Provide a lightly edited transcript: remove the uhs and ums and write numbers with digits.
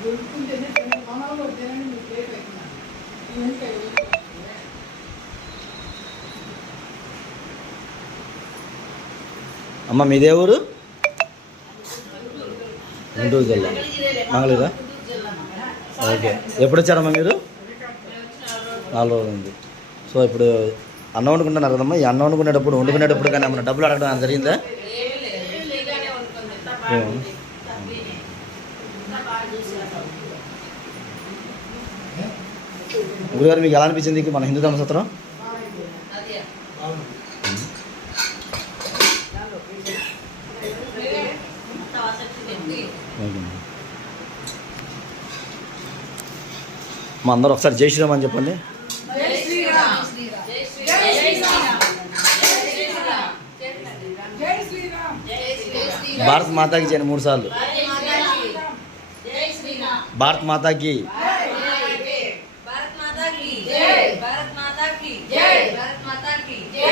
అమ్మ మీదే ఊరు? గుంటూరు జిల్లా మంగళూరా? ఓకే. ఎప్పుడు వచ్చారమ్మా మీరు? 4 రోజులు ఉంది. సో ఇప్పుడు అన్నం వండుకుంటున్నారు కదమ్మా. ఈ అన్నం వండుకునేటప్పుడు కానీ ఏమన్నా డబ్బులు అడగడం జరిగిందా? గురుగారు మీకు ఎలా అనిపించింది మన హిందూ ధర్మసత్రం? మా అందరూ ఒకసారి జై శ్రీరామ్ అని చెప్పండి. భారత్ మాతాకి జై 3 సార్లు. భారత్ మాతాకి, భారత్ మాతాకి జై, భారత్ మాతాకి జై, భారత్ మాతాకి జై.